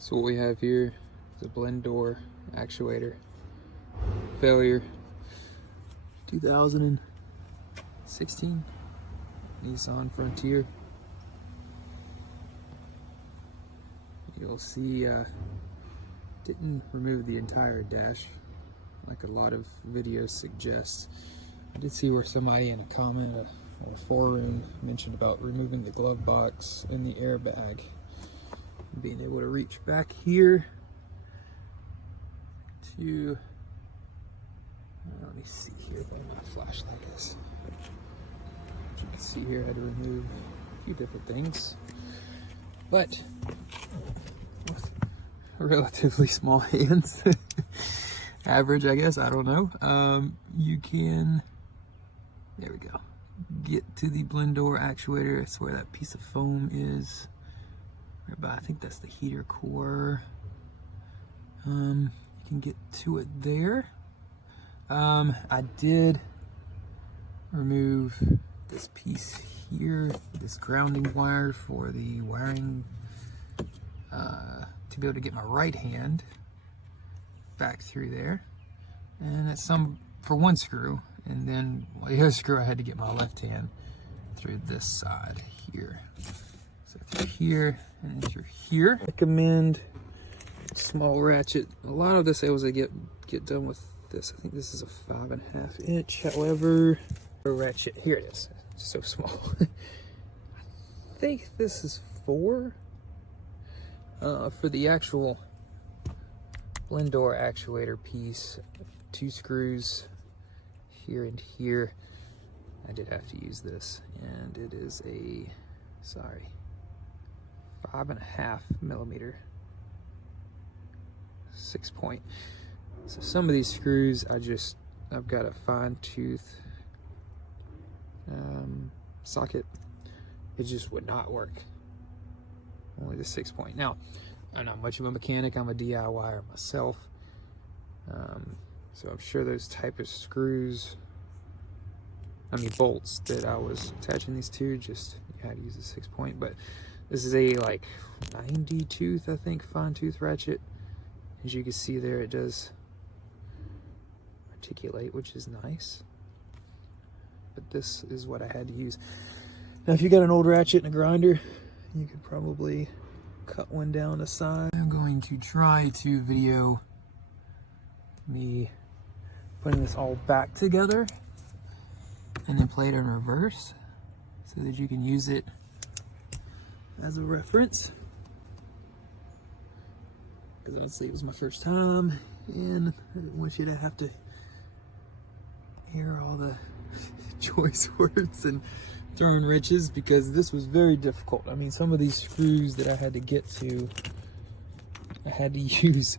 So what we have here is a blend door actuator failure. 2016 Nissan Frontier. You'll see didn't remove the entire dash like a lot of videos suggest. I did see where somebody in a comment or a forum mentioned about removing the glove box and the airbag. Being able to reach back here to, let me see here where my flashlight is. As you can see here, I had to remove a few different things, but with relatively small hands, average I guess, I don't know, you can, there we go, get to the blend door actuator. That's where that piece of foam is. But I think that's the heater core. You can get to it there. I did remove this piece here, this grounding wire for the wiring, to be able to get my right hand back through there. And that's for one screw, and then the other screw I had to get my left hand through this side here. So through here and through here. I recommend small ratchet. A lot of this I was able to get done with this. I think this is a 5.5 inch. However, a ratchet, here it is. It's so small. I think this is 4 for the actual blend door actuator piece. 2 screws here and here. I did have to use this, and it is a 5.5 millimeter 6-point. So some of these screws I've got a fine tooth socket. It just would not work. Only the 6-point. Now, I'm not much of a mechanic. I'm a DIYer myself. So I'm sure those type of screws, bolts that I was attaching these to, just you had to use a 6-point, but this is a like 90 tooth, I think, fine tooth ratchet. As you can see there, it does articulate, which is nice. But this is what I had to use. Now, if you got an old ratchet and a grinder, you could probably cut one down the side. I'm going to try to video me putting this all back together and then play it in reverse so that you can use it as a reference, because honestly it was my first time and I didn't want you to have to hear all the choice words and throwing riches, because this was very difficult. Some of these screws that I had to get to, I had to use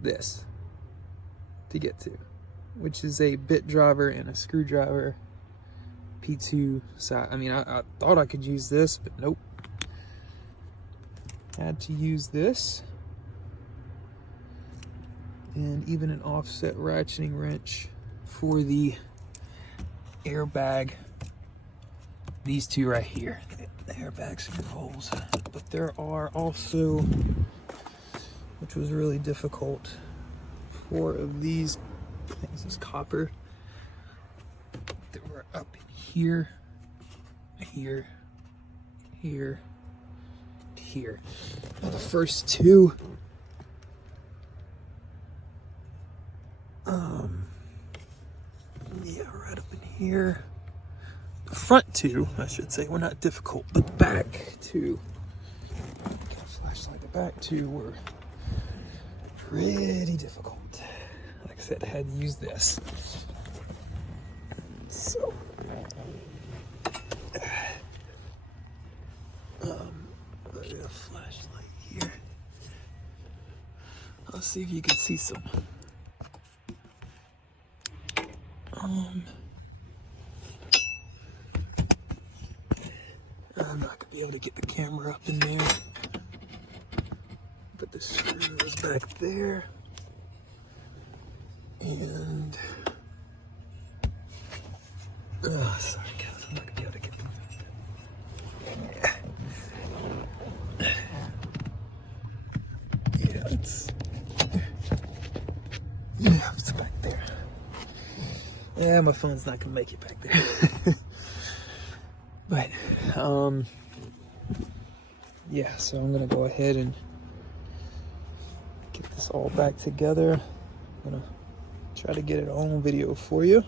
this to get to, which is a bit driver and a screwdriver P2 side. I thought I could use this, but nope. Had to use this, and even an offset ratcheting wrench for the airbag. These two right here, the airbag screw holes. But there are also, which was really difficult, 4 of these things. This copper that were up here, here, here, here. Now the first 2 right up in here. The front 2, I should say, were not difficult. The back 2, got a flashlight, the back 2 were pretty difficult. Like I said, I had to use this. So I got a flashlight here. Let's see if you can see some. I'm not gonna be able to get the camera up in there, but the screw is back there, and sorry guys, I'm not gonna be able to get them. Yeah, my phone's not gonna make it back there. But yeah, so I'm gonna go ahead and get this all back together. I'm gonna try to get it on video for you.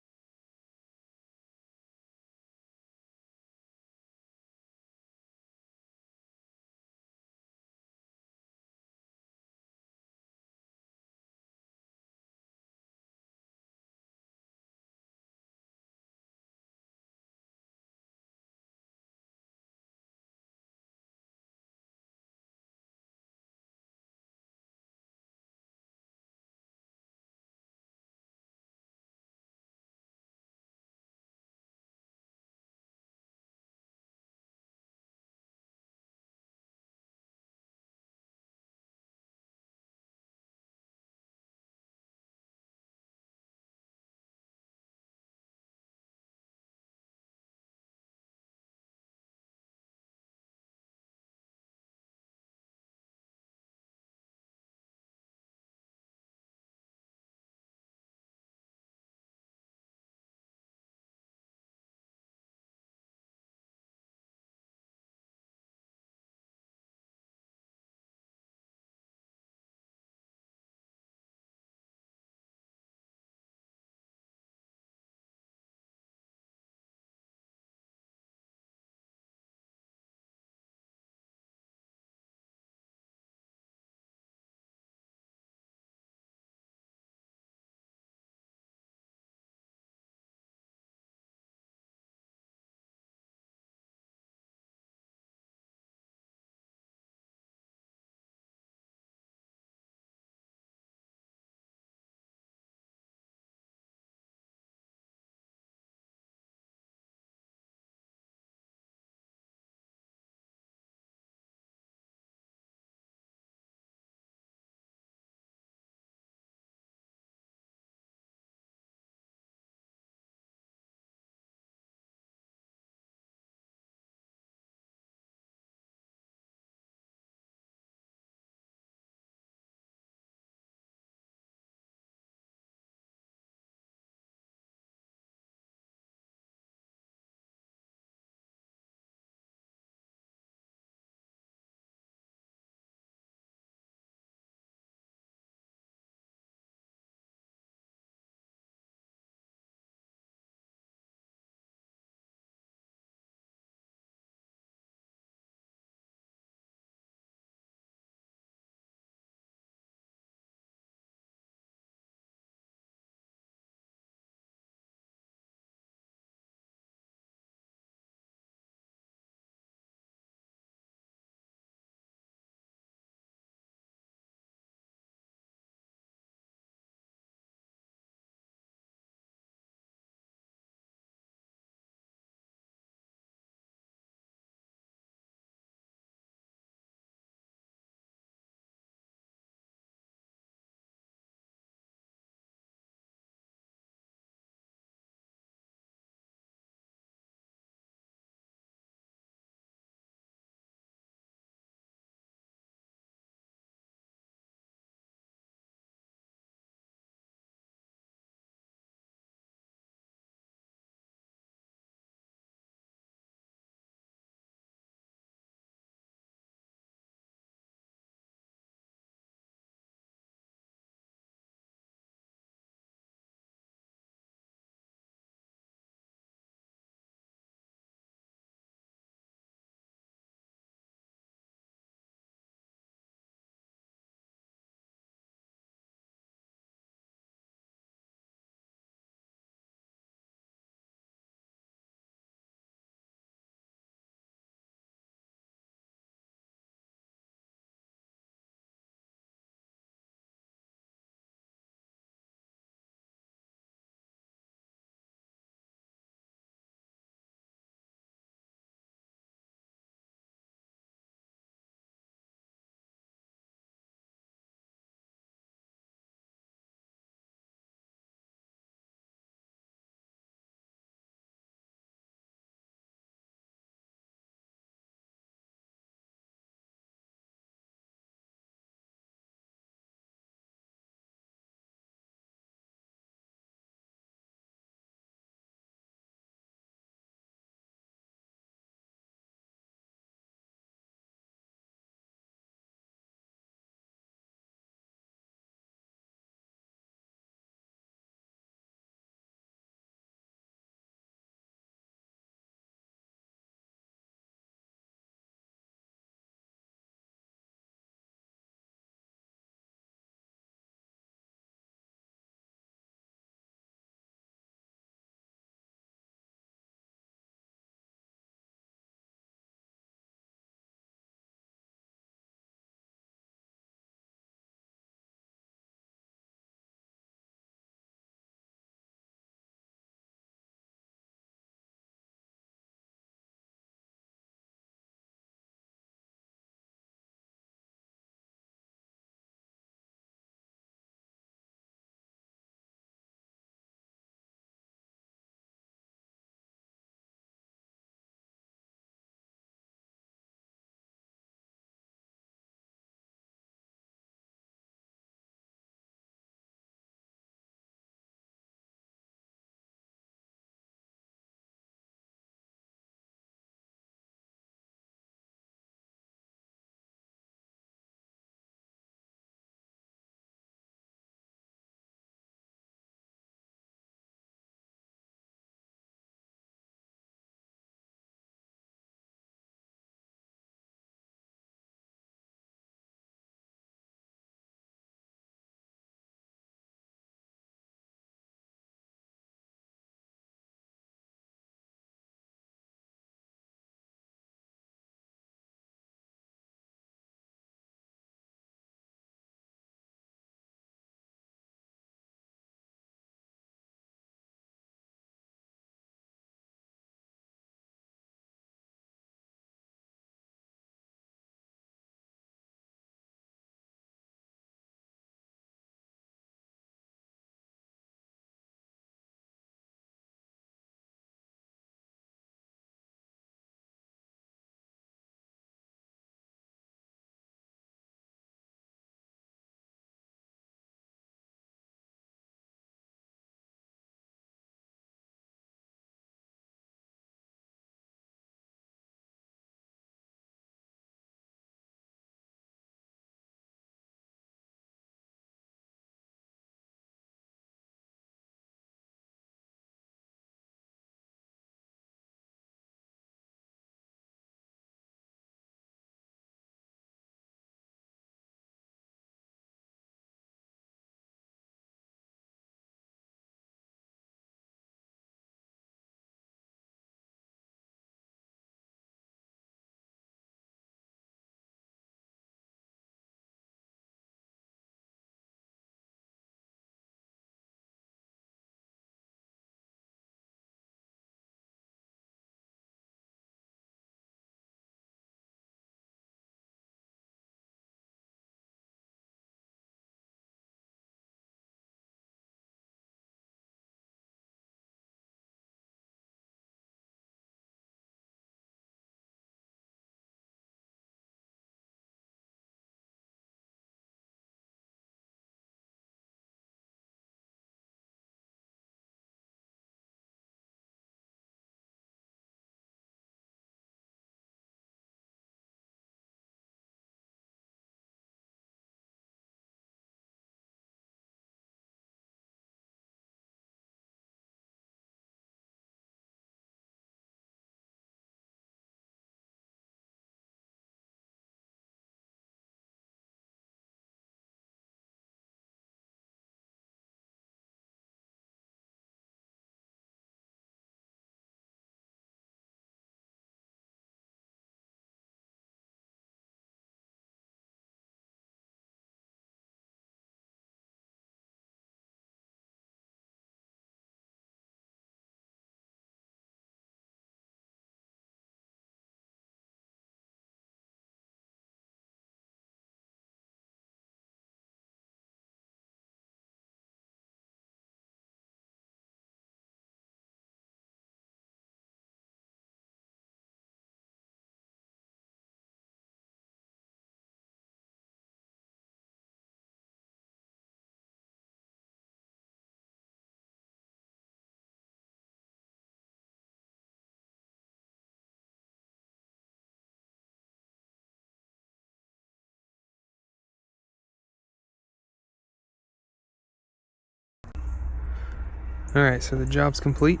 Alright, so the job's complete.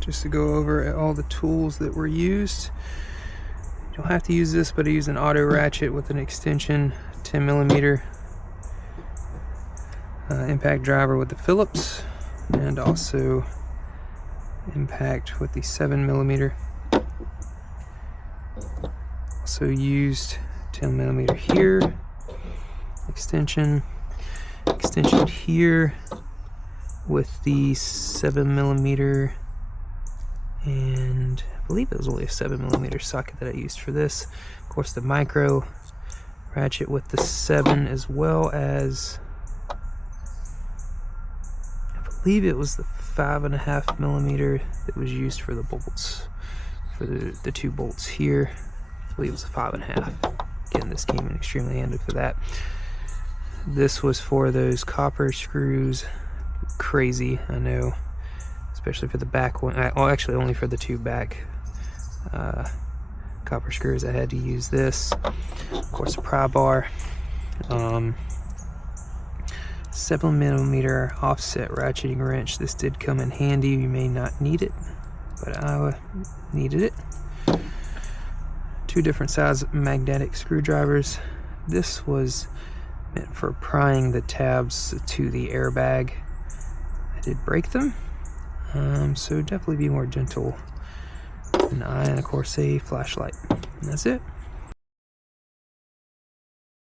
Just to go over all the tools that were used. You don't have to use this, but I use an auto ratchet with an extension, 10mm impact driver with the Phillips, and also impact with the 7mm. Also used 10mm here, extension here with the 7mm, and I believe it was only a 7mm socket that I used for this. Of course, the micro ratchet with the 7, as well as I believe it was the 5.5mm that was used for the bolts, for the 2 bolts here. I believe it was a 5.5. Again, this came in extremely handy for that. This was for those copper screws. Crazy, I know, especially for the back one. Well, actually only for the 2 back copper screws I had to use this. Of course, a pry bar, 7mm offset ratcheting wrench. This did come in handy. You may not need it, but I needed it. 2 different size magnetic screwdrivers. This was meant for prying the tabs to the airbag. I did break them, so definitely be more gentle. An eye, and of course a flashlight. And that's it.